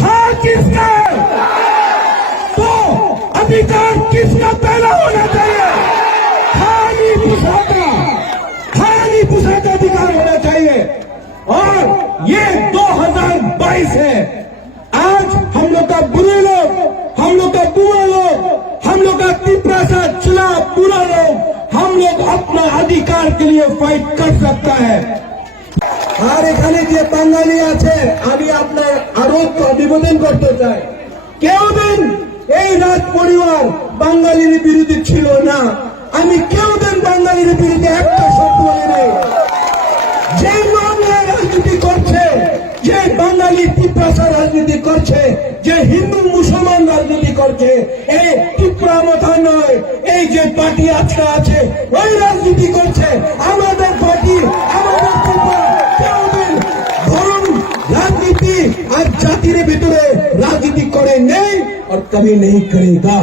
हाँ किसका? तो अधिकार किसका पहला होना चाहिए? खाली पुसादा अधिकार होना चाहिए। और ये 2022 है। आज हम लोग का बुरे लोग, हम लोग का बुरा लोग, हम लोग का तिपरासा चला बुरा लोग, हम लोग अपना अधिकार के लिए फाइट कर सकता है। আর এখানে যে বাঙালি আছে আমি আপনার আরো নিবেদন করতে চাই, কেউদিন এই রাজ পরিবার বাঙালির বিরুদ্ধে ছিল না। আমি কেউদিন বাঙালির বিরুদ্ধে একটা শব্দ বলি নাই। যে বাংলা রাজনীতি করছে, যে বাঙালি তিপ্রাসা রাজনীতি করছে, যে হিন্দু মুসলমান রাজনীতি করছে, এই তিপ্রা মাথা নয়, এই যে পার্টি আজকে আছে ওই রাজনীতি করছে। আমাদের পার্টি, আমাদের তিপ্রা কেউদিন ধর্ম রাজনীতি আর জাতির ভিতরে রাজনীতি করে নেই আর কবি नहीं करेगा।